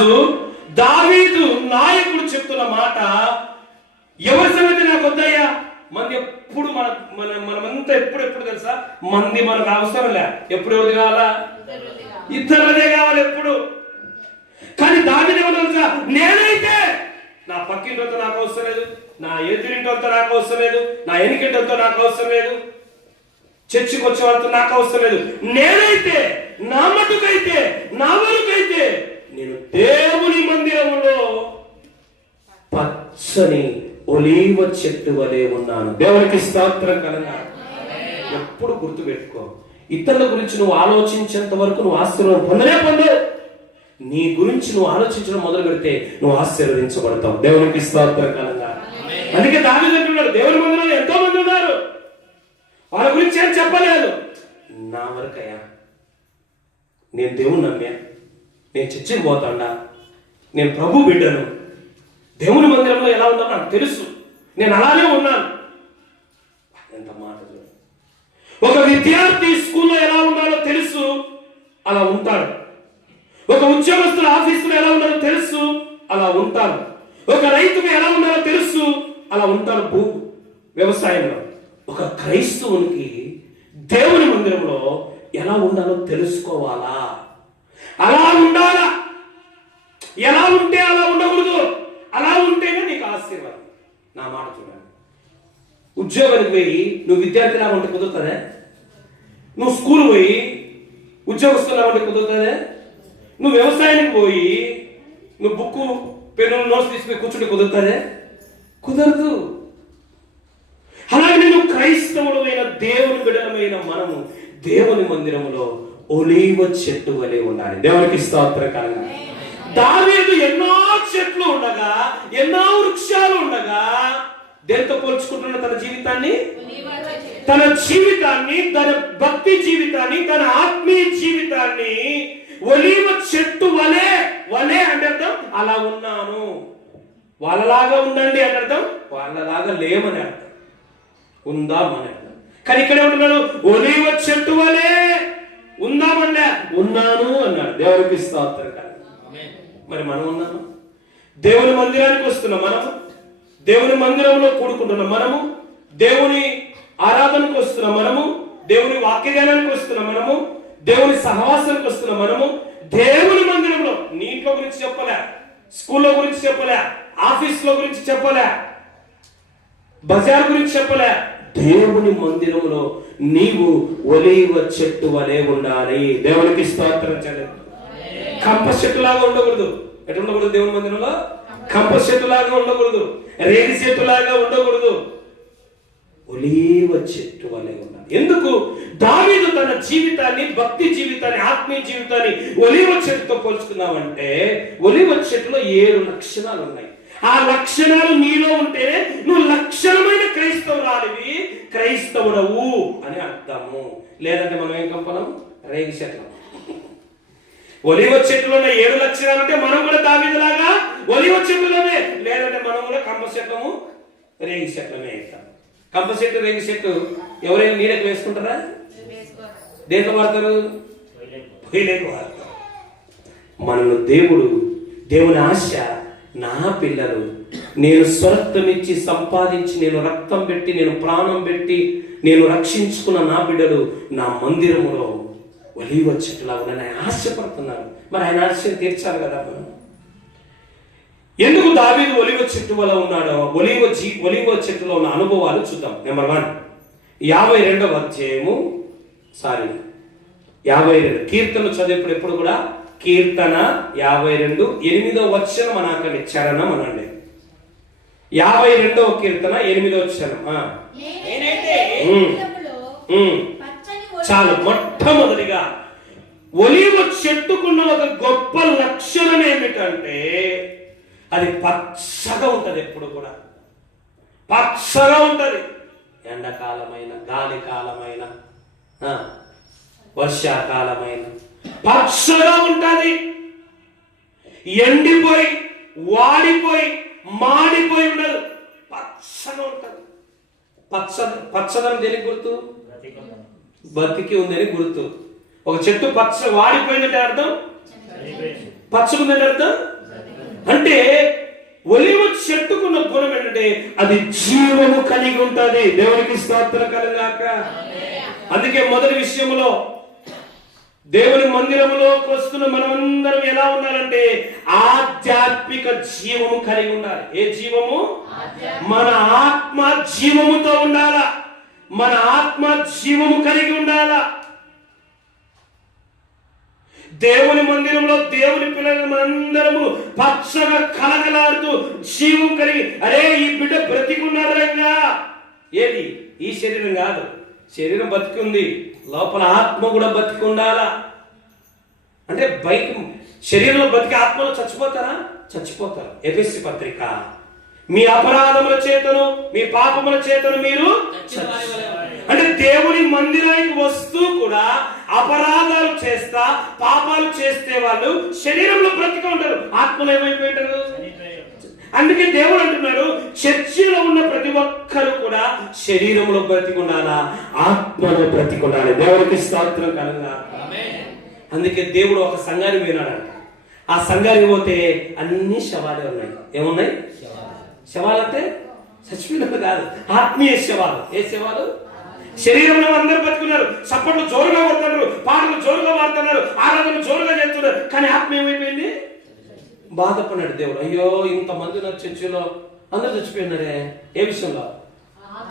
రాజు దావీదు నాయకుడు చెప్తున్న మాట ఎవరి సంగతి నాకు వద్దయ్యా? మంది ఎప్పుడు మన మన మనమంతా ఎప్పుడు ఎప్పుడు తెలుసా? మంది మనకు అవసరం లే. ఎప్పుడు ఎవరు కావాలా? ఇద్దరుదే కావాలి ఎప్పుడు. కానీ దాని తెలుసా? నేనైతే నా పక్కింటితో నాకు అవసరం లేదు. నా ఎదురింటితో నాకు అవసరం లేదు. నా ఎనికింటితో నాకు అవసరం లేదు. చర్చికి వచ్చే వాళ్ళతో నాకు అవసరం లేదు. నేనైతే నా మటుకైతే నా వరకైతే నేను దేవుని మందిరంలో పచ్చని ఒలీవ చెట్టు వలె ఉన్నాను. దేవునికి స్తోత్రం కలగా ఎప్పుడు గుర్తు పెట్టుకో. ఇతరుల గురించి నువ్వు ఆలోచించేంత వరకు నువ్వు ఆశీర్వాదం పొందలే పొందు. నీ గురించి నువ్వు ఆలోచించడం మొదలు పెడితే నువ్వు ఆశీర్వదించబడతావు. దేవునికి స్తోత్రం కలంగా అందుకే దాని అంటున్నాడు దేవుని మందిరంలో ఎంతో మంది ఉన్నారు? వాళ్ళ గురించి ఏం చెప్పలేదు? నా వరకయ్యా నేను దేవుని నమ్మా నేను చర్చికి పోతాడా నేను ప్రభు బిడ్డను. దేవుని మందిరంలో ఎలా ఉన్నానో నాకు తెలుసు. నేను అలానే ఉన్నాను. ఎంత మాట ఒక విద్యార్థి స్కూల్లో ఎలా ఉండాలో తెలుసు. అలా ఉంటాడు. ఒక ఉద్యోగస్తుల ఆఫీసులో ఎలా ఉన్నారో తెలుసు. అలా ఉంటాడు. ఒక రైతుకు ఎలా ఉన్నారో తెలుసు. అలా ఉంటాడు భూ వ్యవసాయంలో. ఒక క్రైస్తవునికి దేవుని మందిరంలో ఎలా ఉండాలో తెలుసుకోవాలా? అలా ఉండాలా? ఎలా ఉంటే అలా ఉండకూడదు? అలా ఉంటేనే నీకు ఆశీర్వాదం. నా మాట చూడండి. ఉద్యోగానికి పోయి నువ్వు విద్యార్థిలా ఉంటే కుదురుతుందే? నువ్వు స్కూల్ పోయి ఉద్యోగస్తులా ఉంటే కుదురుతుందే? నువ్వు వ్యవసాయానికి పోయి నువ్వు బుక్కు పెన్ను నోట్స్ తీసుకుని కూర్చుంటే కుదురుతుందే? కుదరదు. అలాగే నేను క్రైస్తవుడు అయిన దేవుని బిడలమైన మనము దేవుని మందిరంలో ఒలీవ చెట్టు వలె ఉండాలి. దేవునికి స్తోత్రకరంగా. దావీదు ఎన్నో చెట్లు ఉండగా ఎన్నో వృక్షాలు ఉండగా దేంతో పోల్చుకుంటున్న తన జీవితాన్ని? తన జీవితాన్ని తన భక్తి జీవితాన్ని తన ఆత్మీయ జీవితాన్ని ఒలీవ చెట్టు వలె వలె అంటే అర్థం అలా ఉన్నాను. వాళ్ళలాగా ఉండండి అని అర్థం వాళ్ళలాగా లేమని అర్థం. ఉందామని అర్థం. కానీ ఇక్కడే ఉంటున్నాడు ఒలీవ చెట్టు వలె ఉందామన్నా ఉన్నాను అన్నాడు. దేవునికి స్తోత్రం మరి మనం ఉన్నాము? దేవుని మందిరానికి వస్తున్నాం మనము దేవుని మందిరంలో కూడుకుంటున్నాం మనము దేవుని ఆరాధనకు వస్తున్నాం మనము దేవుని వాక్యగానానికి వస్తున్నాం మనము దేవుని సహవాసానికి వస్తున్నాం మనము దేవుని మందిరంలో నీ ఇంట్లో గురించి చెప్పలే స్కూల్లో గురించి చెప్పలే ఆఫీస్లో గురించి చెప్పలే బజార్ గురించి చెప్పలే దేవుని మందిరంలో నీవు ఒలీవ చెట్టు వలె ఉండాలి. దేవునికి స్తోత్రం చెల్లి. కంప చెట్టు లాగా ఉండకూడదు. ఎట్లా ఉండకూడదు దేవుని మందిరంలో? కంప చెట్టు లాగా ఉండకూడదు. రేగి చెట్టు లాగా ఉండకూడదు. ఒలీవ చెట్టు వలె ఉండాలి. ఎందుకు? దావీదు తన జీవితాన్ని భక్తి జీవితాన్ని ఆత్మీయ జీవితాన్ని ఒలీవ చెట్టుతో పోల్చుకున్నామంటే ఒలీవ చెట్టులో ఏడు లక్షణాలు ఉన్నాయి ఆ లక్షణాలు నీలో ఉంటేనే నువ్వు లక్షణమైన క్రైస్తవురాలివి క్రైస్తవుడవు అని అర్థము. లేదంటే మనం ఏం కంపలం రేగి చెట్లం. ఒలివ చెట్టులో ఉన్న ఏడు లక్షణాలు అంటే మనం కూడా దావిదలాగా ఒలివ చెట్టులోనే. లేదంటే మనం కూడా కంప చెట్లము రేగి చెట్లమే అవుతాం కంప చెట్టు రేగి చెట్టు ఎవరైనా నీడకు వేసుకుంటారా? దేంతో వాడతారు? పొయ్యిలేక వాడతారు. మనను దేవుడు దేవుని ఆశ నా పిల్లలు నేను స్వరక్తమిచ్చి సంపాదించి నేను రక్తం పెట్టి నేను ప్రాణం పెట్టి నేను రక్షించుకున్న నా బిడ్డలు నా మందిరములో ఒలివ చెట్టులా ఉన్నాను ఆయన ఆశపడుతున్నాను మరి ఆయన ఆశ తీర్చాలి కదా మనం ఎందుకు దావీదు ఒలివ చెట్టు వల్ల ఉన్నాడో ఒలివ జీ ఒలివ చెట్టులో ఉన్న అనుభవాలు చూద్దాం. నెంబర్ వన్ యాభై రెండవ అధ్యాయము సారీ యాభై రెండు కీర్తన చదివేప్పుడు ఎప్పుడు కూడా కీర్తన యాభై రెండు ఎనిమిదో వచ్చిన మన అక్కడ చరణం అనండి. యాభై రెండవ కీర్తన ఎనిమిదో చరణం ఒలివ చాలు మొట్టమొదటిగా ఒలివ చెట్టుకున్న ఒక గొప్ప లక్షణం ఏమిటంటే అది పచ్చగా ఉంటది ఎప్పుడు కూడా. పచ్చగా ఉంటది. ఎండాకాలమైన గాలి కాలమైన వర్షాకాలమైన. పచ్చగా ఉంటది. ఎండిపోయి వాడిపోయి మాడిపోయి ఉండదు. పచ్చగా ఉంటది. పచ్చ పచ్చదనం దేనికి గుర్తు? బతికి ఉందని గుర్తు. ఒక చెట్టు పచ్చ వాడిపోయిందంటే అర్థం? పచ్చగుందంటే అర్థం? అంటే ఒలివ చెట్టుకున్న గుణం ఏంటంటే అది జీవము కలిగి ఉంటుంది. దేవునికి స్తోత్రం కలగాక. అందుకే మొదటి విషయంలో దేవుని మందిరములోకి వస్తున్న మనమందరం ఎలా ఉండాలంటే ఆధ్యాత్మిక జీవము కలిగి ఉండాలి. ఏ జీవము? మన ఆత్మ జీవముతో ఉండాలా? మన ఆత్మ జీవము కలిగి ఉండాలా? దేవుని మందిరంలో దేవుని పిల్లలు మనందరము పచ్చగా కలకలాడుతూ జీవం కలిగి అరే ఈ బిడ్డ బ్రతికున్నాడు రంగా. ఏది? ఈ శరీరం కాదు. శరీరం బతికుంది లోపల ఆత్మ కూడా బతికి ఉండాలా అంటే బయట శరీరంలో బతికి ఆత్మలో చచ్చిపోతారా? చచ్చిపోతారు. ఎఫ్ఎస్సి పత్రిక. మీ అపరాధముల చేతను మీ పాపముల చేతను మీరు అంటే దేవుని మందిరానికి వస్తూ కూడా అపరాధాలు చేస్తా పాపాలు చేస్తే వాళ్ళు శరీరంలో బ్రతిక ఉంటారు. ఆత్మలు ఏమైపోయింటారు అందుకే దేవుడు అంటున్నాడు చర్చిలో ఉన్న ప్రతి ఒక్కరు కూడా శరీరంలో బ్రతికి ఉండాలా ఆత్మలో బ్రతికి ఉండాలి దేవుడికి స్తోత్రం కలగా అందుకే దేవుడు ఒక సంఘానికి వినాడంట ఆ సంఘానికి పోతే అన్ని శవాలే ఉన్నాయి. ఏమున్నాయి? శవాలు. అంటే చచ్చిపోయినది కాదు. ఆత్మీయ శవాలు. ఏ శవాలు? శరీరంలో అందరూ బతుకున్నారు చప్పట్లు జోరుగా కొడుతున్నారు. పాటలు జోరుగా వాడుతున్నారు ఆరాధన జోరుగా చేస్తున్నారు. కానీ ఆత్మ ఏమైపోయింది? బాధపడినాడు దేవుడు. అయ్యో ఇంతమంది నా చర్చిలో అందరూ చచ్చిపోయినారే? ఏ విషయంలో?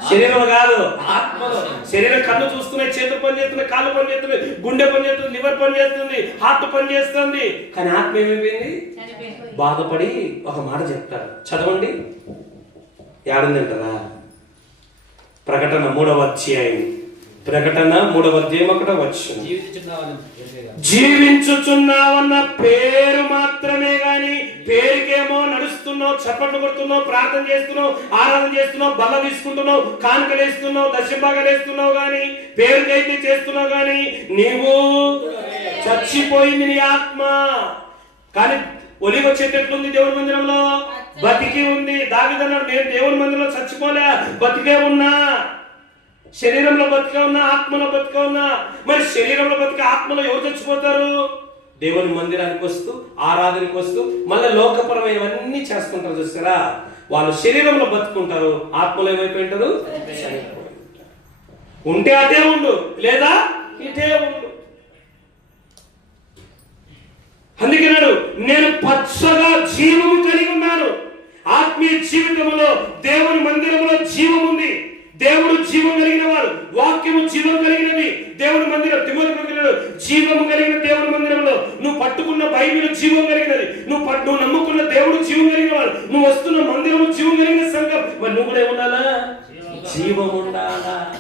శరీరంలో కాదు ఆత్మలో. శరీరం కన్ను చూస్తున్నాయి చేతులు పని చేస్తున్నాయి కాళ్ళు పని చేస్తున్నాయి గుండె పని చేస్తుంది లివర్ పని చేస్తుంది హార్ట్ పని చేస్తుంది కానీ ఆత్మ ఏమైపోయింది? బాధపడి ఒక మాట చెప్తాడు. చదవండి. ఏడుందంటారా ప్రకటన మూడవ అధ్యాయం. ప్రకటన మూడవ అధ్యాయం ఒకట వచ్చింది. జీవించుచున్నావన్న పేరు మాత్రమే గాని పేరుకేమో నడుస్తున్నావు చప్పట్లు కొడుతున్నావు ప్రార్థన చేస్తున్నావు ఆరాధన చేస్తున్నావు బల్ల తీసుకుంటున్నావు కానుకలు వేస్తున్నావు దశభాగాలు వేస్తున్నావు గాని పేరుకైతే చేస్తున్నావు గాని నీవు చచ్చిపోయింది నీ ఆత్మ. కానీ ఒలివ చెట్టు ఎట్లుంది దేవుని మందిరంలో? బతికి ఉంది. దావిదన్నాడు నేను దేవుని మందిరంలో చచ్చిపోలే బతికే ఉన్నా. శరీరంలో బతికే ఉన్నా ఆత్మలో బతికే ఉన్నా మరి శరీరంలో బతుక ఆత్మలో ఎవరు చచ్చిపోతారు? దేవుని మందిరానికి వస్తూ ఆరాధనకి వస్తూ మళ్ళీ లోకపరమైనవన్నీ చేసుకుంటారు చూస్తారా? వాళ్ళు శరీరంలో బతుకుంటారు ఆత్మలో ఏమైపోయి ఉంటారు ఉంటే అదే ఉండు లేదా ఇదే ఉండు. అందుకన్నాడు నేను పచ్చగా జీవము కలిగి ఉన్నాను. ఆత్మీయ జీవితంలో దేవుని మందిరంలో జీవం ఉంది. దేవుడు జీవం కలిగిన వారు వాక్యము జీవం కలిగినది. దేవుడు మందిరం తిమోతి మందిరంలో జీవము కలిగిన దేవుని మందిరంలో. నువ్వు పట్టుకున్న బైబిల్ జీవం కలిగినది. నువ్వు పట్టు నమ్ముకున్న దేవుడు జీవం కలిగిన వాడు. నువ్వు వస్తున్న మందిరము జీవం కలిగిన సంఘం. మరి నువ్వు కూడా ఏముండాలా? జీవం ఉండాలా?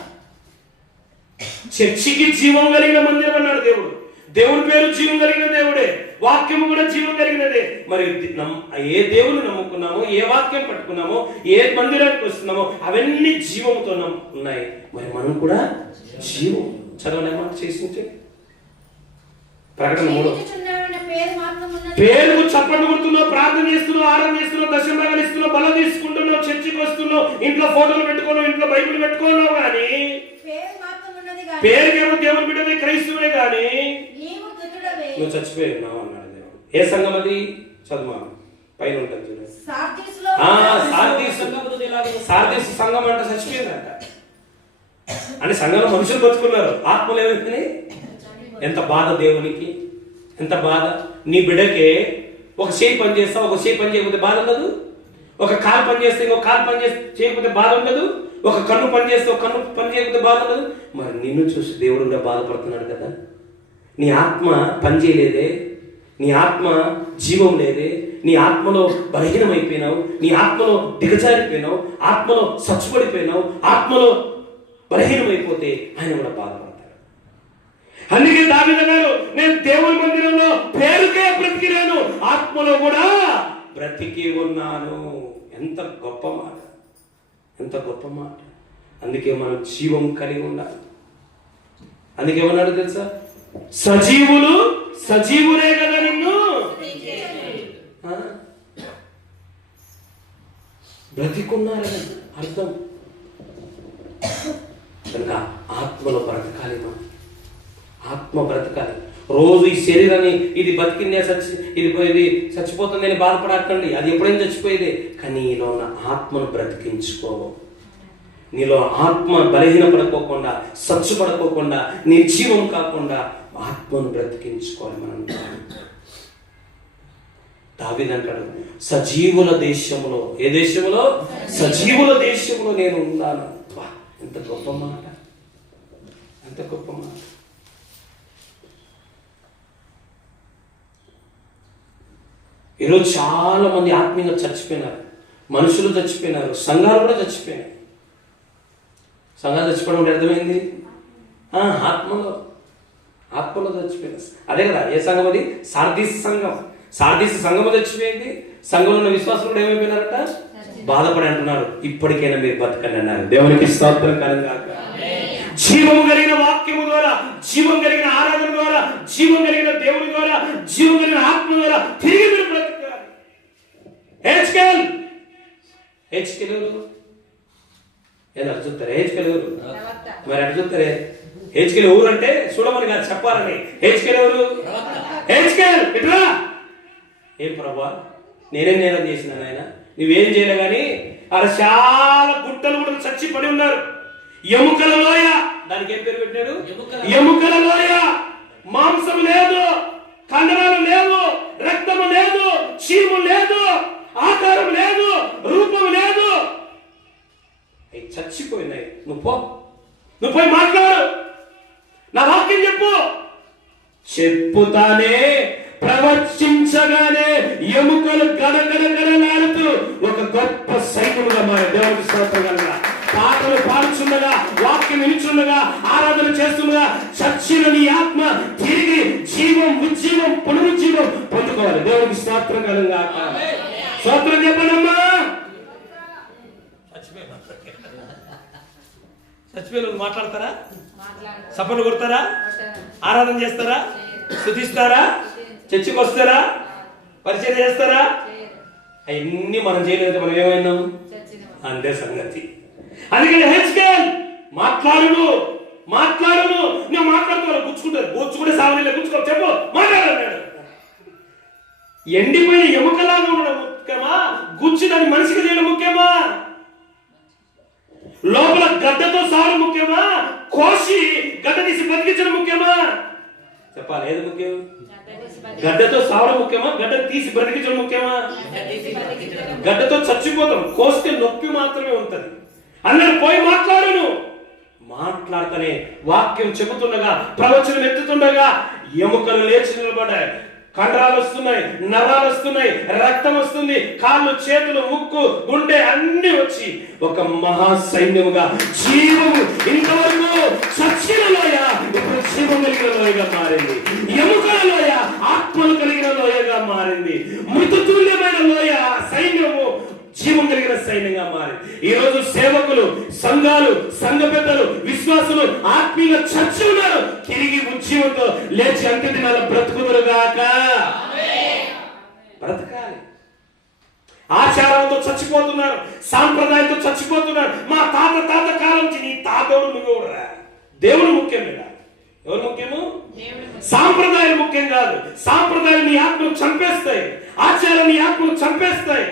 చర్చికి జీవం కలిగిన మందిరం అన్నాడు దేవుడు. దేవుని పేరు జీవం కలిగిన దేవుడే వాక్యము కూడా జీవం కలిగినదే. మరి ఏ దేవుని నమ్ముకున్నామో ఏ వాక్యం పట్టుకున్నామో ఏ మందిరానికి వస్తున్నామో అవన్నీ జీవంతో ఉన్నాయి. మరి మనం కూడా జీవం చదవలేమా? చేసింటే ప్రకటన మూడు. పేరుకు చప్పట్లు కొడుతున్నావు ప్రార్థన చేస్తున్నావు ఆరాధన చేస్తున్నావు దశంభాగాలు ఇస్తున్నావు బలం తీసుకుంటున్నావు చర్చికి వస్తున్నావు ఇంట్లో ఫోటోలు పెట్టుకున్నావు ఇంట్లో బైబిల్ పెట్టుకున్నావు కానీ పేరు మాత్రం ఉన్నది గాని పేరుకేమో దేవుని బిడ్డమే క్రైస్తవుడే కానీ. నువ్వు చచ్చిపోయి ఉన్నావు అన్నాడు దేవుడు. ఏ సంఘం అది? చదువు పైన ఉంటుంది చూడండి సార్దీసు. సంఘం అంటే చచ్చిపోయిందంట. అంటే సంఘంలో మనుషులు బతుకున్నారు. ఆత్మలు ఏమైపోయినాయి ఎంత బాధ దేవునికి ఎంత బాధ. నీ బిడ్డకే ఒక చేయి పని చేస్తావు ఒక చేయి పని చేయకపోతే బాధ ఉండదు? ఒక కాలు పని చేస్తే ఇంకో కాలు పని చేస్తే చేయకపోతే బాధ ఉండదు. ఒక కన్ను పని చేస్తే ఒక కన్ను పని చేయకపోతే బాధ ఉండదు. మరి నిన్ను చూసి దేవుడు కూడా బాధపడుతున్నాడు కదా. నీ ఆత్మ పని చేయలేదే. నీ ఆత్మ జీవం లేదే. నీ ఆత్మలో బలహీనమైపోయినావు. నీ ఆత్మలో దిగజారిపోయినావు. ఆత్మలో సచ్చుపడిపోయినావు ఆత్మలో బలహీనమైపోతే ఆయన కూడా బాధపడతాడు. అందుకే దావిదన్నారు నేను దేవుని మందిరంలో పేరుకే బ్రతికినాను. ఆత్మలో కూడా బ్రతికి ఉన్నాను. ఎంత గొప్ప మాట. ఎంత గొప్ప మాట. అందుకే మనం జీవం కలిగి ఉండాలి. అందుకే తెలుసా? సజీవులు సజీవులే కదా నిన్ను. బ్రతికున్నారని అర్థం. కనుక ఆత్మలో బ్రతకాలి మనం. ఆత్మ బ్రతకాలి. రోజు ఈ శరీరాన్ని ఇది బతికిందే చచ్చి ఇది ఇది చచ్చిపోతుందని బాధపడకండి. అది ఎప్పుడైనా చచ్చిపోయేదే. కానీ నీలో ఉన్న ఆత్మను బ్రతికించుకో నీలో ఆత్మ బలహీనపడుకోకుండా సచ్చుపడుకోకుండా నిర్జీవం కాకుండా ఆత్మను బ్రతికించుకోవాలి మనం. దావిదంటాడు సజీవుల దేశంలో ఏ దేశంలో సజీవుల దేశంలో నేను ఉన్నాను. ఎంత గొప్ప మాట. ఎంత గొప్ప మాట. ఈరోజు చాలా మంది ఆత్మీయంగా చచ్చిపోయినారు. మనుషులు చచ్చిపోయినారు. సంఘాలు కూడా చచ్చిపోయినాయి. సంఘాలు చచ్చిపోవడం అంటే అర్థమైంది? ఆ, ఆత్మలో. ఆత్మలో చచ్చిపోయింది అదే కదా ఏ సంఘం అది? సార్దీస్ సంఘం. సార్దీస్ సంఘం చచ్చిపోయింది. సంఘంలో ఉన్న విశ్వాసులు కూడా ఏమైపోయినారట? బాధపడి అంటున్నారు. ఇప్పటికైనా మీరు బతకండి అన్నారు. దేవునికి స్తోత్రం కలంగాక జీవము కలిగిన వాక్యము ద్వారా జీవం కలిగిన ఆరాధన ద్వారా జీవం కలిగిన దేవుని ద్వారా జీవం కలిగిన ఆత్మ ద్వారా తిరిగి మీరు బ్రతకాలి హెచ్కెల్ హెచ్కెల్ ఏదో అటు హెచ్కెల్ మరి అటు చూస్తారే? హెచ్కెల్ ఊరు అంటే చూడమని కాదు చెప్పాలని. హెచ్కెల్ ఎవరు హెచ్కెల్ ఇట్లా ఏం ప్రభా నేనేం నేరం చేసిన ఆయన నువ్వేం చేయలే కానీ అక్కడ చాలా గుట్టలు కూడా చచ్చి పడి ఉన్నారు. ఎముకల లోయ దానికి ఏం పేరు పెట్టాడు ఎముకల. లోయ. మాంసం లేదు కండరాలు లేవు రక్తము లేదు చీము లేదు ఆకారం లేదు రూపం లేదు. అవి చచ్చిపోయినాయి. నువ్వు పో. నువ్వు పోయి మాట్లాడు. నా వాక్యం చెప్పు. చెప్పుతానే ప్రవచించగానే ఎముకలు గడగడ గడలాడుతూ ఒక గొప్ప సైన్యముగా మారి దేవుడికి స్తోత్రంగా పాటలు పాడుచుండగా వాక్యం వినుచుండగా ఆరాధన చేస్తుండగా చచ్చిన నీ ఆత్మ తిరిగి జీవం ఉజ్జీవం పునరుజ్జీవం పొందుకోవాలి. దేవుడికి స్తోత్రం కలుగా స్తోత్రం చెప్పనమ్మా. చచ్చిపోయిన మాట్లాడతారా? సపోర్ట్ కొడతారా? ఆరాధన చేస్తారా? స్థుతిస్తారా? చర్చికి వస్తారా? పరిచయం చేస్తారా? అవన్నీ మనం చేయలేదు మనం ఏమైనాం? అంతే సంగతి. అందుకని హెచ్కేల్ మాట్లాడును మాట్లాడును. నేను మాట్లాడుతున్నా గుచ్చుకుంటారు గుచ్చుకుంటే సావనీలే గుచ్చుకో. చెప్పు మాట్లాడన్నాడు ఎండిపోయిన ఎముకలాగా ఉండడం ముఖ్యమా? గుచ్చి దాన్ని మనిషికి చేయడం ముఖ్యమా? లోపల గడ్డతో సావడం ముఖ్యమా? కోసి గడ్డ తీసి బతికించడం ముఖ్యమా? చెప్పాలి ఏది ముఖ్యం? గడ్డతో సావడం ముఖ్యమా? గడ్డ తీసి బ్రతికించడం ముఖ్యమా? గడ్డతో చచ్చిపోతాం. కోస్తే నొప్పి మాత్రమే ఉంటది. అన్నాడు పోయి మాట్లాడును. మాట్లాడతనే వాక్యం చెబుతుండగా ప్రవచనం ఎత్తుతుండగా ఎముకలు లేచి నిలబడ్డాయి. కండరాలు వస్తున్నాయి నరాలు వస్తున్నాయి రక్తం వస్తుంది కాళ్ళు చేతులు ముక్కు గుండె అన్ని వచ్చి ఒక మహా సైన్యముగా జీవము ఇంతవరకు సచ్చిన లోయ ఇప్పుడు జీవం కలిగిన లోయగా మారింది. ఎముకల లోయ ఆత్మలు కలిగిన లోయగా మారింది. మృతుతుల్యమైన లోయ సైన్యము జీవం కలిగిన సైన్యంగా మారింది. ఈ రోజు సంఘ పెద్దలు విశ్వాసులు ఆత్మీయ చర్చి ఉన్నారు. తిరిగి ఉద్యమంతో లేచి అంత దినాల బ్రతుకుదురుగాక బ్రతకాలి. ఆచారంతో చచ్చిపోతున్నారు సాంప్రదాయంతో చచ్చిపోతున్నారు. మా తాత తాత కాలం నుంచి నీ తాతోడు నువ్వురా దేవుడు ముఖ్యం లేదా ఎవరు ముఖ్యము? సాంప్రదాయం ముఖ్యం కాదు. సాంప్రదాయం నీ ఆత్మను చంపేస్తాయి. ఆచారం నీ ఆత్మను చంపేస్తాయి.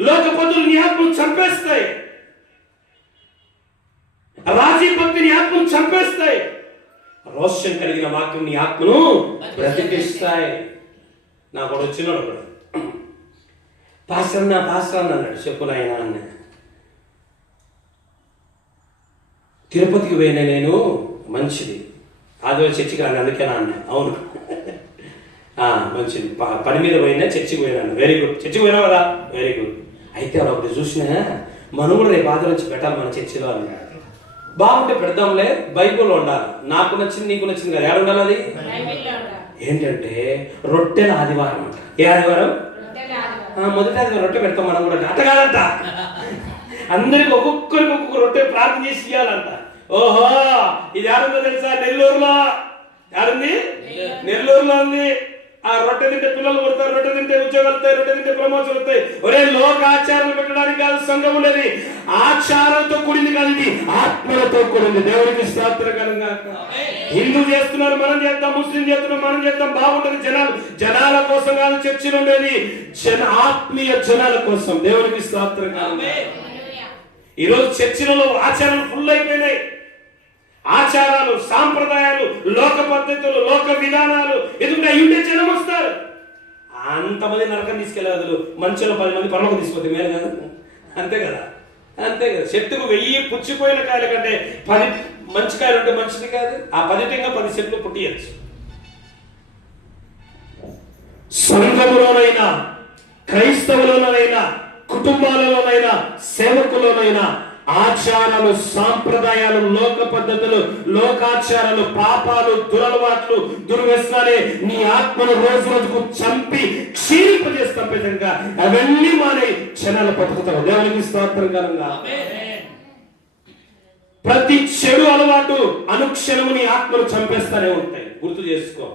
లోక పదులు నీ ఆత్మను చంపేస్తాయి. రాజీ భక్తి నీ ఆత్మను చంపేస్తాయి. రోషన్ కలిగిన వాక్యం నీ ఆత్మను బ్రతికిస్తాయి. నా కూడా వచ్చినాడు ఒకడు పాస్టర్ అన్న పాస్టర్ అన్నాడు. చెప్పు నాయన అన్న. తిరుపతికి పోయిన నేను మంచిది. ఆదివారి చర్చికి రాను అందుకే నా అన్న. అవును. మంచిది. పని మీద పోయినా చర్చికి పోయినా వెరీ గుడ్ చర్చికి పోయినా కదా? వెరీ గుడ్ అయితే ఒకటి చూసినా మనం కూడా రేపు ఆదివారం వచ్చి పెట్టాలి మన చర్చిలో అన్నాడు. బాగుంటే పెడదాంలే బైబుల్ ఉండాలి. నాకు నచ్చింది నీకు నచ్చింది కదా ఏడ ఉండాలి. అది ఏంటంటే రొట్టెల ఆదివారం అంట. ఏ ఆదివారం? మొదటి ఆదివారం రొట్టె పెడతాం మనం కూడా అట్ట కాదంట అందరికి ఒక్కొక్కరికి ఒక్కొక్క రొట్టె ప్రార్థన చేసి ఇవ్వాలంట ఓహో ఇది ఆడుందో తెలుసా? నెల్లూరులో. ఆడుంది నెల్లూరులో ఉంది. ఆ రొట్టె తింటే పిల్లలు కొడతారు రొట్టె తింటే ఉద్యోగాలు వస్తాయి రొట్టె తింటే ప్రమోషన్ వస్తాయి. ఒరే లోక ఆచారాలు పెట్టడానికి కాదు సంఘం ఉండేది. ఆచారాలతో కూడింది కాదు ఇది. ఆత్మలతో కూడింది. దేవుడికి స్తోత్రకరంగా హిందూ చేస్తున్నారు మనం చేద్దాం ముస్లిం చేస్తున్నాం మనం చేద్దాం బాగుంటది జనాలు. జనాల కోసం కాదు చర్చిలు ఉండేది. జన ఆత్మీయ జనాల కోసం దేవుడికి ఈ రోజు చర్చిలలో ఆచారాలు ఫుల్ అయిపోయినాయి. ఆచారాలు సాంప్రదాయాలు లోక పద్ధతులు లోక విధానాలు ఎందుకంటే అయ్యుండే ఉంటే జనం వస్తారు. అంతమంది నరకం తీసుకెళ్ళదు మంచిలో పది మంది పరలోకి తీసుకొద్ది మేలు కదా. అంతే కదా? అంతే కదా? చెట్టుకు వెయ్యి పుచ్చిపోయిన కాయల కంటే పది మంచి కాయలు ఉంటే మంచిది కాదు. ఆ పదిటిగా పది చెట్లు పుట్టియచ్చు. సంఘములోనైనా క్రైస్తవులోనైనా కుటుంబాలలోనైనా సేవకులోనైనా ఆచారాలు సాంప్రదాయాలు లోక పద్ధతులు లోకాచారాలు పాపాలు దురలవాట్లు దుర్వ్యసనాలే నీ ఆత్మను రోజు రోజుకు చంపి క్షీణింపజేస్తాం విధంగా అవన్నీ మానే క్షణాలు బతుకుతావు దేవునికి స్తోత్రం కలంగా ప్రతి చెడు అలవాటు అనుక్షణము నీ ఆత్మను చంపేస్తానే ఉంటాయి. గుర్తు చేసుకో.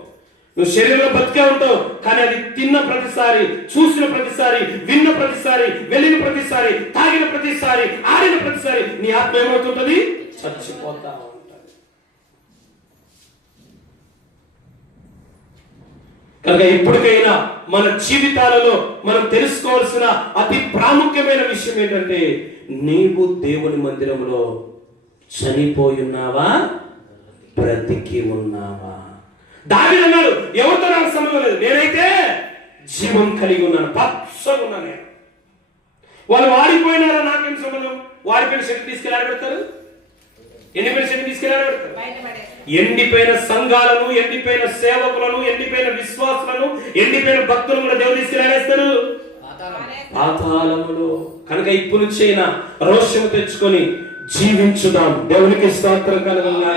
నువ్వు శరీరంలో బతికే ఉంటావు కానీ అది తిన్న ప్రతిసారి చూసిన ప్రతిసారి విన్న ప్రతిసారి వెళ్ళిన ప్రతిసారి తాగిన ప్రతిసారి ఆడిన ప్రతిసారి నీ ఆత్మ ఏమవుతుంటది? చచ్చిపోతా ఉంటుంది. కనుక ఇప్పటికైనా మన జీవితాలలో మనం తెలుసుకోవాల్సిన అతి ప్రాముఖ్యమైన విషయం ఏంటంటే నీవు దేవుని మందిరంలో చనిపోయి ఉన్నావా? బ్రతికి ఉన్నావా? దాని అన్నాడు ఎవరితో నాకు సంబంధం లేదు? నేనైతే జీవం కలిగి ఉన్నాను పచ్చగా ఉన్నాను నేను. వాళ్ళు వాడిపోయినారా? నాకేం సంబంధం? వాడిపోయిన శక్తి తీసుకెళ్ళి ఆడబెడతారు ఎండిపోయిన శక్తి తీసుకెళ్ళి ఆడబెడతారు ఎండిపోయిన సంఘాలను ఎండిపోయిన సేవకులను ఎండిపోయిన విశ్వాసులను ఎండిపోయిన భక్తులను కూడా దేవుడు తీసుకెళ్ళేస్తారు పాతాళం. పాతాళములో. కనుక ఇప్పుడు నుంచి అయినా రోషం తెచ్చుకొని జీవించుదాం. దేవునికి స్తోత్రం కలుగుగా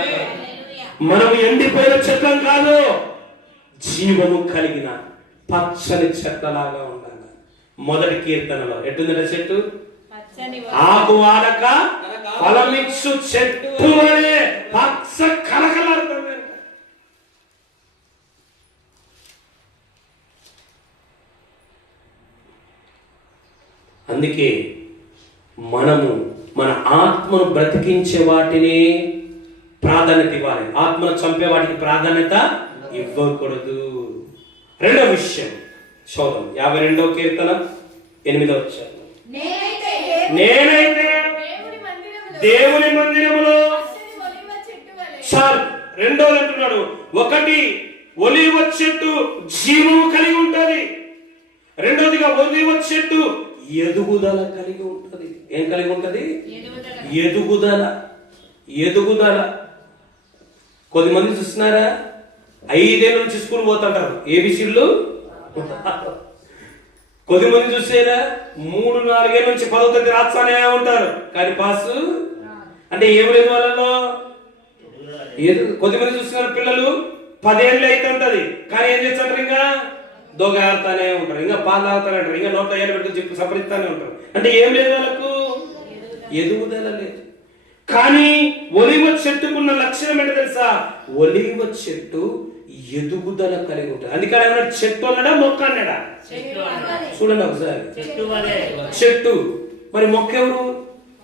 మనము ఎండిపోయిన చెట్లం కాదు. జీవము కలిగిన పచ్చని చెట్లలాగా ఉండాలి. మొదటి కీర్తనలో ఎట్టుందంటే చెట్టు? పచ్చని ఆకు వాడక ఫలమిచ్చు చెట్టు వలె పచ్చ కలకలాడుతుంది అంట. అందుకే మనము మన ఆత్మను బ్రతికించే వాటిని ప్రాధాన్యత ఇవ్వాలి. ఆత్మను చంపే వాటికి ప్రాధాన్యత ఇవ్వకూడదు. రెండో విషయం. చోదం యాభై రెండవ కీర్తన ఎనిమిదవ నేనైతే దేవుని మందిరములో చాలు రెండోది అంటున్నాడు. ఒకటి ఒలివ చెట్టు జీవము కలిగి ఉంటది. రెండోదిగా ఒలివ చెట్టు ఎదుగుదల కలిగి ఉంటది. ఏం కలిగి ఉంటది? ఎదుగుదల. ఎదుగుదల. కొద్దిమంది చూస్తున్నారా? ఐదేళ్ళ నుంచి స్కూల్ పోతుంటారు. ఏబిసిడ్లు కొద్దిమంది చూసారా? మూడు నాలుగేళ్ళ నుంచి పదో తరగతి రాస్తానే ఉంటారు. కానీ పాస్? అంటే ఏం లేదు వాళ్ళలో. ఏదో కొద్దిమంది చూస్తున్నారు పిల్లలు. పదేళ్ళు అవుతుంటది కానీ ఏం చేస్తారు ఇంకా? దొంగ ఆడుతానే ఉంటారు. ఇంకా పాలు తాగుతారంటారు ఇంకా నోట్లో ఏళ్ళు పెట్టి చెప్పి సపరిస్తానే ఉంటారు. అంటే ఏం లేదు వాళ్ళకు? ఎదుగుదల లేదు. కానీ ఒలివ చెట్టుకున్న లక్షణం ఏంటో తెలుసా? ఒలివ చెట్టు ఎదుగుదల కలిగి ఉంటుంది. అందుకని ఏమన్నా చెట్టు అన్నాడా? మొక్క అన్నాడా? చూడండి ఒకసారి. చెట్టు మరి మొక్క ఎవరు?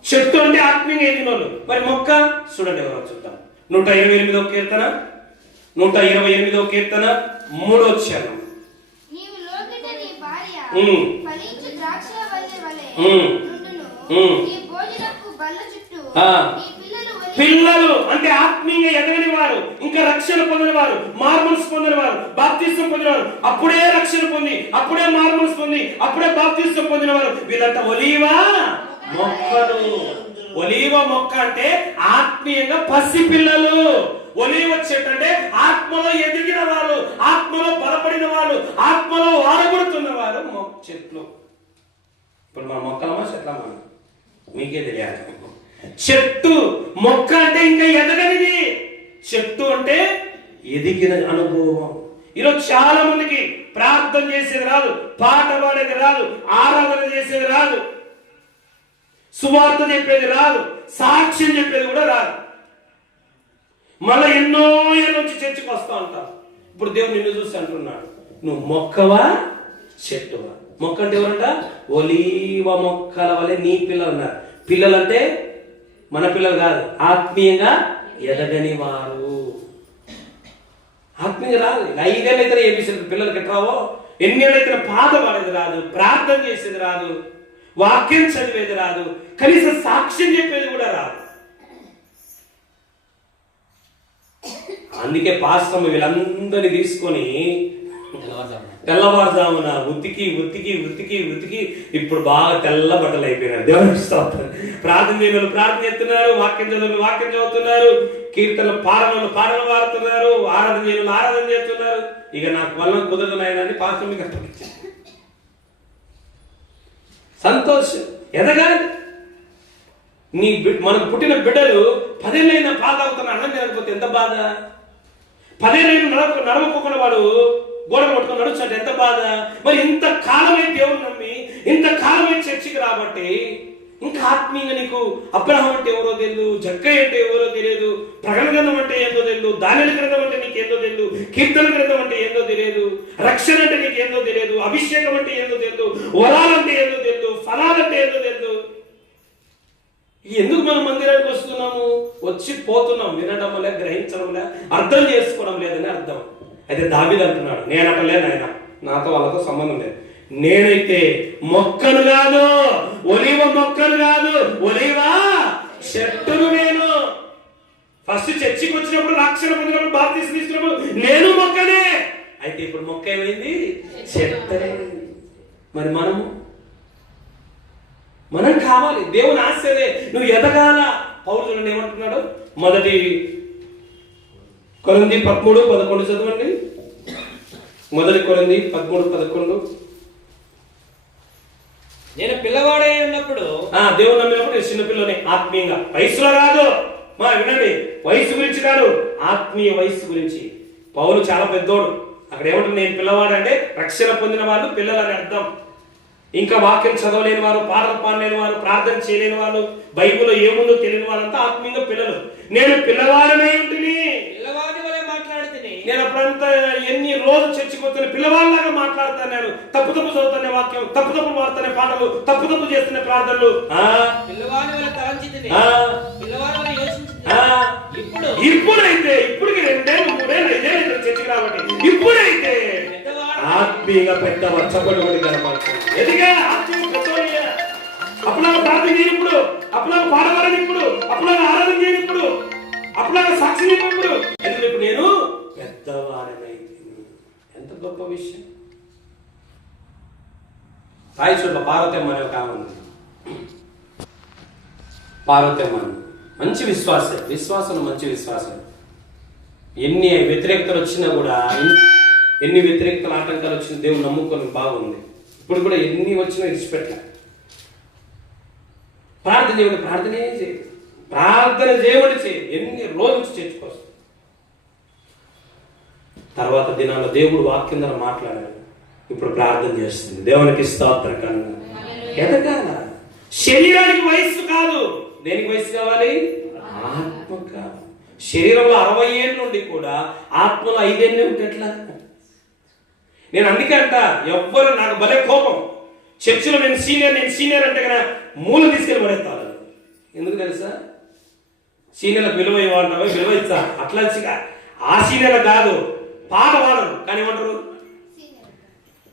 చెట్టు అంటే ఆత్మీయంగా ఎదిగిన వాళ్ళు మరి మొక్క? చూడండి ఎవరో చూద్దాం నూట ఇరవై ఎనిమిదో కీర్తన నూట ఇరవై ఎనిమిదో కీర్తన మూడో వచ్చాను నీ పిల్లలు అంటే ఆత్మీయంగా ఎదగని వారు ఇంకా రక్షణ పొందిన వారు మార్మల్స్ పొందిన వారు బాప్తిస్తం పొందిన వారు అప్పుడే రక్షణ పొంది అప్పుడే మార్మల్స్ పొంది అప్పుడే బాప్తిస్తం పొందిన వారు వీళ్ళంతా ఒలీవా? మొక్కలు. ఒలీవ మొక్క అంటే ఆత్మీయంగా పసి పిల్లలు. ఒలీవ చెట్టు అంటే ఆత్మలో ఎదిగిన వాళ్ళు ఆత్మలో బలపడిన వాళ్ళు ఆత్మలో వాడబడుతున్న వారు మొక్క చెట్లు. ఇప్పుడు మన మొక్కలమా చెట్లమా మీకే తెలియాలి. చెట్టు మొక్క అంటే ఇంకా ఎదగనిది. చెట్టు అంటే ఎదిగిన అనుభవం. ఈరోజు చాలా మందికి ప్రార్థన చేసేది రాదు పాట పాడేది రాదు ఆరాధన చేసేది రాదు. సువార్త చెప్పేది రాదు సాక్ష్యం చెప్పేది కూడా రాదు. మళ్ళీ ఎన్నో ఏళ్ళ నుంచి చర్చకు వస్తా ఉంటారు ఇప్పుడు దేవుడు నిన్ను చూసి అంటున్నాడు నువ్వు మొక్కవా? చెట్టువా? మొక్క అంటే ఎవరంట? ఒలీవ మొక్కల వలె నీ పిల్లలు ఉన్నారు. పిల్లలంటే మన పిల్లలు కాదు. ఆత్మీయంగా ఎదగని వారు. ఆత్మీయంగా రాదు. ఐదేళ్ళు అయితే ఏబిసి పిల్లలకి ఎట్లా రావో? ఎన్నేళ్ళైతే పాత పడేది రాదు. ప్రార్థన చేసేది రాదు. వాక్యం చదివేది రాదు. కనీసం సాక్ష్యం చెప్పేది కూడా రాదు. అందుకే పాస్టమ్ వీళ్ళందరినీ తీసుకొని తెల్లవారుజామున. ఉతికి ఉతికి ఉతికి ఉతికి ఇప్పుడు బాగా తెల్ల బట్టలు అయిపోయినారు దేవుని స్తోత్రం. ప్రార్థన చేయడం ప్రార్థన చేస్తున్నారు వాక్యం చదువులు వాక్యం చదువుతున్నారు కీర్తనలు పాడనలు పాటలు పాడుతున్నారు ఆరాధన చేయడం ఆరాధన చేస్తున్నారు. ఇక నాకు వల్ల కుదరదు నాయనని పాస్టర్ మీకు అప్పగించారు సంతోషం ఎదగాలి. నీ మనకు పుట్టిన బిడ్డలు పదేళ్ళైనా బాధ అవుతున్న అన్నం తినకపోతే ఎంత బాధ? పదేళ్ళైనా నడవ నడవకుండా వాడు గోడ కొట్టుకొని నడుచుంటే ఎంత బాధ? మరి ఇంత కాలమే దేవుని నమ్మి ఇంత కాలమే చర్చికి రాబట్టి ఇంకా ఆత్మీయంగా నీకు అబ్రహం అంటే ఎవరో తెలియదు జక్కయ్య అంటే ఎవరో తెలియదు ప్రకటన గ్రంథం అంటే ఏందో తెలియదు దానిల గ్రంథం అంటే నీకు ఏందో తెలియదు కీర్తన గ్రంథం అంటే ఏందో తెలియదు రక్షణ అంటే నీకు ఏందో తెలియదు అభిషేకం అంటే ఏందో తెలియదు వరాలంటే ఏందో తెలియదు ఫలాలంటే ఏందో తెలియదు ఎందుకు మనం మందిరానికి వస్తున్నాము? వచ్చి పోతున్నాం వినడం లే గ్రహించడం లే అర్థం చేసుకోవడం లేదని అర్థం. అయితే దావిది అంటున్నాడు నేను అటలేదు ఆయన నాతో వాళ్ళతో సంబంధం లేదు. నేనైతే మొక్కను కాదు ఒలివ మొక్కను కాదు ఒలివా చెట్టును నేను. ఫస్ట్ చర్చికి వచ్చినప్పుడు రాక్షణ పొందినప్పుడు బాప్తీసం తీసుకున్నప్పుడు నేను మొక్కనే. అయితే ఇప్పుడు మొక్క ఏమైంది? చెట్టనే మరి మనము? మనం కావాలి. దేవుని ఆశ్చర్య నువ్వు ఎదగాల? పౌరులు ఏమంటున్నాడు? మొదటి కొరింది పదమూడు పదకొండు చదవండి. మొదటి కొరింది పదమూడు పదకొండు. నేను పిల్లవాడై ఉన్నప్పుడు ఆ దేవుని నమ్మినప్పుడు నేను చిన్నపిల్లని ఆత్మీయంగా. వయసులో కాదు మా వినండి. వయసు గురించి కాదు ఆత్మీయ వయసు గురించి. పౌలు చాలా పెద్దోడు. అక్కడ ఏమంటుంది నేను పిల్లవాడు అంటే రక్షణ పొందిన వాళ్ళు పిల్లలని అర్థం. ఇంకా వాక్యం చదవలేని వారు పాటలు పాడలేని వారు ప్రార్థన చేయలేని వాళ్ళు బైబిల్లో ఏముందో తెలియని వాళ్ళంతా ఆత్మీయంగా పిల్లలు. నేను పిల్లవాడనై ఉంటుంది పిల్లవాడి వలె మాట్లాడుతుంది నేను అప్పుడంతా ఎన్ని రోజులు చర్చిపోతున్న పిల్లవాళ్ళలాగా మాట్లాడతాను నేను తప్పు తప్పు చదువుతానే వాక్యం తప్పు తప్పు వాడుతానే పాటలు తప్పు తప్పు చేస్తున్న ప్రార్థనలు. ఆ? పిల్లవాడి వలె. పిల్లవాడి. ఇప్పుడు. ఇప్పుడైతే ఇప్పటికి రెండేళ్ళు మూడేళ్ళు ఐదేళ్ళు చర్చికి రాబట్టి. ఇప్పుడైతే పెద్దవాడు ఆత్మీయంగా పెద్ద వర్షపడి కూడా కనపడుతుంది ఎదిగా ఆత్మీయ పెద్దోడిగా అప్పులాగా ప్రార్థన చేయని ఇప్పుడు పాడవాలని ఇప్పుడు అప్పులాగా ఆరాధన చేయని ఇప్పుడు సాక్షి చెప్పి ఎందుకంటే నేను? పెద్దవారమైంది ఎంత గొప్ప విషయం. రాయచోట్ల పార్వతమ్మ అనే ఒక ఆమె ఉంది. పార్వతమ్మ మంచి విశ్వాసం. విశ్వాసం మంచి విశ్వాసం. ఎన్ని వ్యతిరేకతలు వచ్చినా కూడా ఎన్ని- వ్యతిరేకతలు ఆటంకాలు వచ్చినా దేవుడు నమ్ముకొని బాగుంది. ఇప్పుడు కూడా ఎన్ని వచ్చినా ఇడిచిపెట్టలే ప్రార్థన చేయమని ప్రార్థనే చేయ. ప్రార్థన చేయమని చేయి. ఎన్ని రోజుల చేర్చుకొస్తుంది తర్వాత దినాల్లో దేవుడు వాక్యం ద్వారా మాట్లాడాడు. ఇప్పుడు ప్రార్థన చేస్తుంది. దేవునికి స్తోత్రం ఎదగాల? శరీరానికి వయస్సు కాదు. దేనికి వయసు కావాలి? ఆత్మ. కావాలి శరీరంలో అరవై ఏళ్ళ నుండి కూడా ఆత్మలో ఐదేళ్ళే ఉంటే ఎట్లా? నేను అందుకే అంట ఎవ్వరు నాకు భలే కోపం. చర్చిలో నేను సీనియర్ నేను సీనియర్ అంటే కదా మూల తీసుకెళ్ళి పడేస్తాను. ఎందుకు తెలుసా? సీనియర్లకు విలువ ఇవ్వాలంటావా? విలువ ఇస్తా అట్లా ఆ సీనియర్ కాదు పాట వాడరు కానీ ఏమంటారు?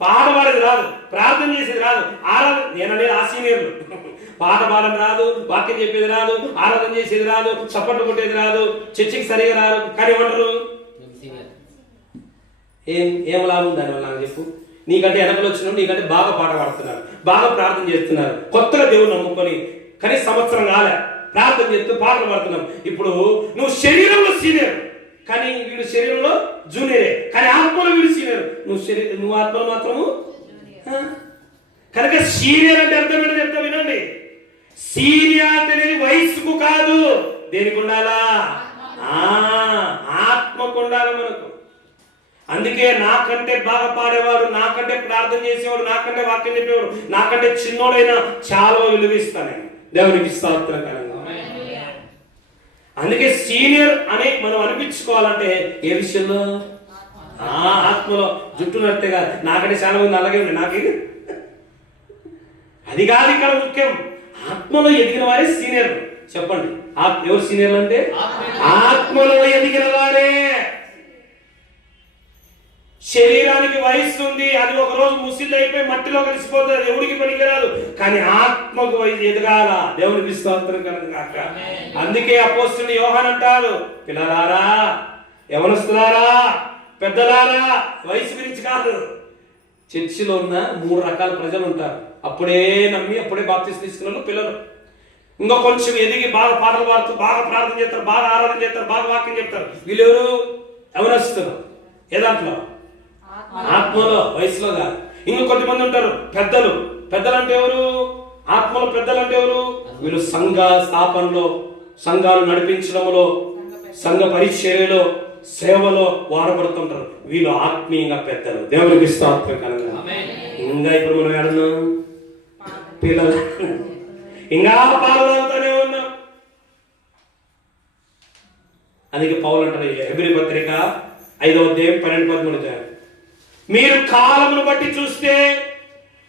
పాట పాడేది రాదు. ప్రార్థన చేసేది రాదు. ఆరాధన నేను అనేది ఆ సీనియర్లు. పాట పాడడం రాదు వాక్యం చెప్పేది రాదు ఆరాధన చేసేది రాదు చప్పట్లు కొట్టేది రాదు చర్చికి సరిగా రాదు. కానీ ఏమంటారు? ఏం ఏం లాభం దానివల్ల నాకు చెప్పు. నీకంటే వెనకలు వచ్చిన నీకంటే బాగా పాట పాడుతున్నారు బాగా ప్రార్థన చేస్తున్నారు. కొత్తగా దేవుడు నమ్ముకొని కనీస సంవత్సరం కాలే ప్రార్థన చేస్తూ పాటలు పాడుతున్నాం. ఇప్పుడు నువ్వు శరీరంలో సీనియర్ కానీ వీడు శరీరంలో జూనియరే కానీ ఆత్మలో వీడు సీనియర్. నువ్వు శరీరం నువ్వు ఆత్మలో మాత్రము? కనుక సీనియర్ అంటే అర్థం ఏంటో చెప్తా వినండి. సీనియర్ అనేది వయసుకు కాదు దేనికి ఉండాలా ఆ, ఆత్మకు ఉండాలి మనకు. అందుకే నాకంటే బాగా పాడేవాడు నాకంటే ప్రార్థన చేసేవాడు నాకంటే వాక్యం చెప్పేవాడు నాకంటే చిన్నోడైనా చాలా విలువిస్తాను దేవునికి స్తోత్రం కలంగా అందుకే సీనియర్ అని మనం అనిపించుకోవాలంటే ఏ విషయంలో? ఆ ఆత్మలో జుట్టు నడితే కాదు నాకంటే చాలా మంది అలాగే ఉంది నాకు? అది కాదు ఇక్కడ ముఖ్యం. ఆత్మలో ఎదిగిన వారే సీనియర్. చెప్పండి. ఎవరు సీనియర్ అంటే? ఆత్మలో ఎదిగిన వారే. శరీరానికి వయస్సు ఉంది అది ఒక రోజు ముసిల్ అయిపోయి మట్టిలో కలిసిపోతుంది అది ఎవడికి పనికిరాదు. కానీ ఆత్మకు వయసు ఎదగాల దేవునికి స్తోత్రం కనుక అందుకే అపోస్తుని యోహాన్ అంటారు పిల్లలారా యవనస్తులారా పెద్దలారా వయసు గురించి కాదు. చర్చిలో ఉన్న మూడు రకాల ప్రజలు ఉంటారు. అప్పుడే నమ్మి అప్పుడే బాప్తీసు తీసుకున్న పిల్లలు. ఇంకా కొంచెం ఎదిగి బాగా పాటలు పాడుతూ బాగా ప్రార్థన చేస్తారు బాగా ఆరాధన చేస్తారు బాగా వాక్యం చెప్తారు. వీళ్ళెవరు? ఎవరొస్తారు ఏ దాంట్లో? ఆత్మలో. వయసులో కాదు. ఇంకా కొంతమంది ఉంటారు పెద్దలు. పెద్దలు అంటే ఎవరు? ఆత్మలో పెద్దలు అంటే ఎవరు? వీళ్ళు సంఘ స్థాపనలో సంఘాలు నడిపించడంలో సంఘ పరిచర్యలో సేవలో వాడబడుతుంటారు. వీళ్ళు ఆత్మీయంగా పెద్దలు. దేవునికి స్తోత్రం ఇంకా ఇప్పుడు మనం ఏడున్నాం పిల్లలు. ఇంకా పాలతోనే ఉన్నాం. అందుకే పౌలు అంటారు ఎబ్రి పత్రిక ఐదవ అధ్యాయం పన్నెండు పదమూడు మీరు కాలమును బట్టి చూస్తే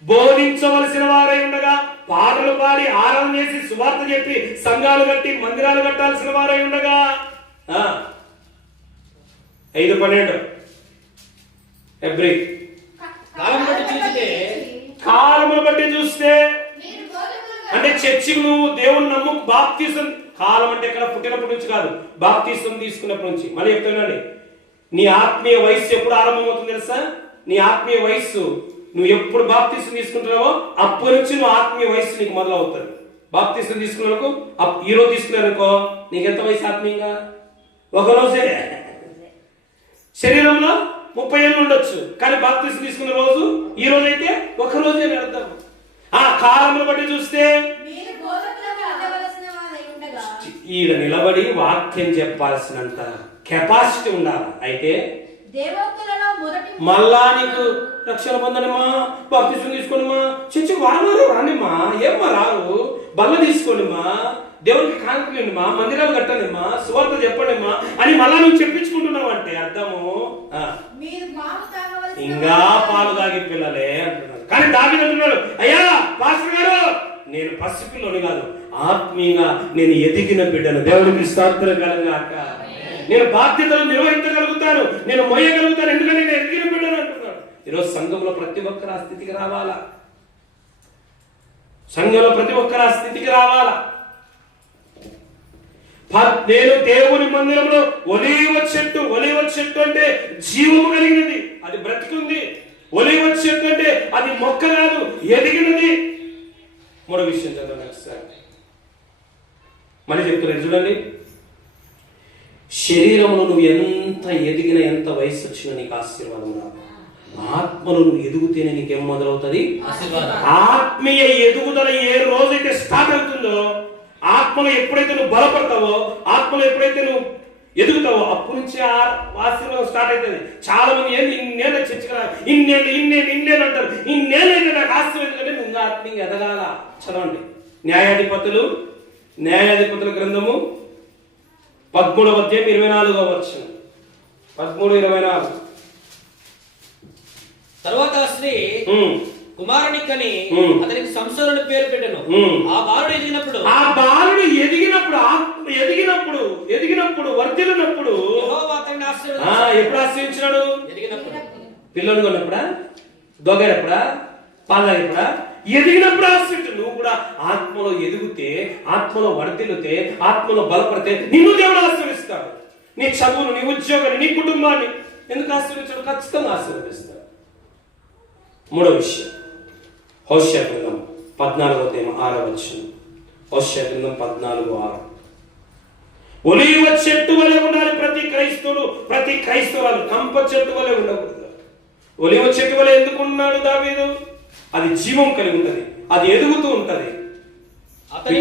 బోధించవలసిన వారై ఉండగా పాటలు పాడి ఆరాధన చేసి సువార్త చెప్పి సంఘాలు కట్టి మందిరాలు కట్టాల్సిన వారై ఉండగా. ఆ, ఐదు పన్నెండు. ఎబ్రి కాలం బట్టి చూస్తే? కాలమును బట్టి చూస్తే? అంటే చర్చికి నువ్వు దేవుని నమ్ము బాప్తీసం కాలం అంటే ఇక్కడ పుట్టినప్పటి నుంచి కాదు. బాప్తీసం తీసుకున్నప్పటి నుంచి. మళ్ళీ చెప్తున్నానండి నీ ఆత్మీయ వయస్సు ఎప్పుడు ఆరంభమవుతుంది తెలుసా? నీ ఆత్మీయ వయస్సు నువ్వు ఎప్పుడు బాప్తీసం తీసుకుంటున్నావో అప్పటి నుంచి నువ్వు ఆత్మీయ వయస్సు నీకు మొదలవుతుంది. బాప్తీసం తీసుకున్నందుకు ఈ రోజు తీసుకున్నారనుకో నీకు ఎంత వయసు ఆత్మీయంగా? ఒక రోజే. శరీరంలో ముప్పై ఏళ్ళు ఉండొచ్చు కానీ బాప్తీసం తీసుకున్న రోజు ఈ రోజు అయితే ఒక రోజే అర్థం. ఆ కాలంలో బట్టి చూస్తే ఈడ నిలబడి వాక్యం చెప్పాల్సినంత కెపాసిటీ ఉండాలి. అయితే మళ్ళా నీకు రక్షణ పొందనమా బాప్తిజం తీసుకోనమా చచ్చి వారు రానిమ్మా ఏమ్మా రారు బల్ల తీసుకోండిమా దేవుడికి కానుకలేండిమా మందిరాలు కట్టండిమా సువార్త చెప్పండిమా అని మళ్ళా నువ్వు చెప్పించుకుంటున్నావు అంటే అర్థము? ఇంకా పాలు తాగి పిల్లలే అంటున్నాడు కానీ దావి అంటున్నాడు అయ్యా పాస్టర్ గారు నేను పసిపిల్లని కాదు ఆత్మీయంగా నేను ఎదిగిన బిడ్డను దేవుడికి స్తోత్రం కలగాక. నేను బాధ్యతలు నిర్వహించగలుగుతాను నేను మొయ్యగలుగుతాను ఎందుకంటే నేను ఎదిగిన బిడ్డను అంటున్నాడు. ఈరోజు సంఘంలో ప్రతి ఒక్కరు ఆ స్థితికి రావాలా? సంఘంలో ప్రతి ఒక్కరు ఆ స్థితికి రావాలా? నేను దేవుని మందిరంలో ఒలివ చెట్టు ఒలివ చెట్టు అంటే జీవము కలిగినది అది బ్రతికుంది. ఒలివ చెట్టు అంటే అది మొక్క కాదు ఎదిగినది. మరో విషయం చదవండి ఒకసారి. మళ్ళీ చెప్తున్నాను చూడండి. శరీరంలో నువ్వు ఎంత ఎదిగిన ఎంత వయసు వచ్చినా నీకు ఆశీర్వాదం రాదు. ఆత్మలో నువ్వు ఎదుగుతేనే నీకేం మొదలవుతుంది? ఆత్మీయ ఎదుగుదల ఏ రోజైతే స్టార్ట్ అవుతుందో ఆత్మలో ఎప్పుడైతే నువ్వు బలపడతావో ఆత్మలో ఎప్పుడైతే నువ్వు ఎదుగుతావో అప్పటి నుంచి ఆశీర్వాదం స్టార్ట్ అవుతుంది. చాలా మంది ఏంది ఇన్నేళ్ళు చర్చగా ఇన్నేళ్ళు ఇన్నేళ్ళు ఇన్నేళ్ళు అంటారు. ఇన్నేళ్ళు అయితే నాకు ఆశీర్వాదం కంటే నువ్వు ఇంకా ఆత్మీయంగా ఎదగాల? చదవండి. న్యాయాధిపతులు న్యాయాధిపతుల గ్రంథము పదమూడవ అధ్యాయం ఇరవై నాలుగవ వచ్చిన పదమూడు ఇరవై నాలుగు తర్వాత స్త్రీ ఉమ్. కుమారునికని. అతనికి సంసోనుని పేరు పెట్టాను. ఆ బాలుడు ఎదిగినప్పుడు ఆ బాలుడు ఎదిగినప్పుడు ఎదిగినప్పుడు ఎదిగినప్పుడు వర్ధిల్లినప్పుడు ఆశీర్వదించాడు. ఎప్పుడు ఆశ్రయించినాడు ఎదిగినప్పుడు పిల్లలు కొన్నప్పుడా దొగరప్పుడా పాలెప్పుడా ఎదిగినప్పుడు ఆశ్రయించు నువ్వు కూడా ఆత్మలో ఎదిగితే ఆత్మలో వర్ధిల్లితే ఆత్మలో బలపడితే నిన్ను దేవుడు ఆశ్రయిస్తాడు నీ చదువును నీ ఉద్యోగాన్ని నీ కుటుంబాన్ని ఎందుకు ఆశ్రయించాడు ఖచ్చితంగా ఆశీర్వదిస్తాడు. మూడో విషయం. హౌష్య గ్రంథం పద్నాలుగో తేమ ఆరో వచ్చిన హౌష్య గ్రంథం పద్నాలుగు ఆరు. ఒలివ చెట్టు వలె ఉండాలి ప్రతి క్రైస్తవుడు. ప్రతి క్రైస్తవురాలు కంప చెట్టు వలె ఉండకూడదు. ఒలివ చెట్టు వలె ఎందుకు ఉన్నాడు దావీదు? అది జీవం కలిగి ఉంటది. అది ఎదుగుతూ ఉంటది.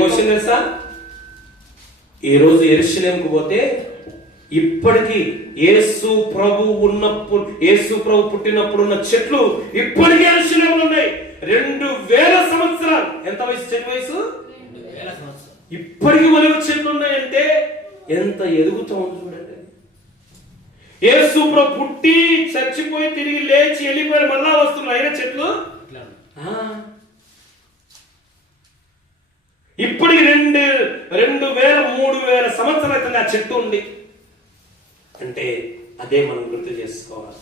వచ్చింది తెలుసా? ఈ రోజు ఎరుషలేంకు పోతే ఇప్పటికీ యేసు ప్రభు ఉన్నప్పుడు యేసు ప్రభు పుట్టినప్పుడు ఉన్న చెట్లు ఇప్పటికీ ఎరుషలేములు ఉన్నాయి. రెండు వేల సంవత్సరాలు. ఎంత వయసు చెట్టు వయసు. ఇప్పటికి ఒలివ చెట్లు ఉన్నాయంటే ఎంత ఎదుగుతూ ఉంది చూడండి. యేసు ప్రభు పుట్టి చచ్చిపోయి తిరిగి లేచి వెళ్ళిపోయి మళ్ళా వస్తున్నాయి అయినా చెట్లు. ఇప్పటికి రెండు రెండు వేల మూడు వేల సంవత్సరాలు అవుతుంది ఆ చెట్టు ఉంది. అంటే అదే మనం గుర్తు చేసుకోవాలి.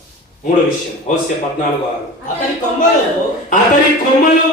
మూడో విషయం హోస్య పద్నాలుగు ఆరు. అతని కొమ్మలు. అతని కొమ్మలు.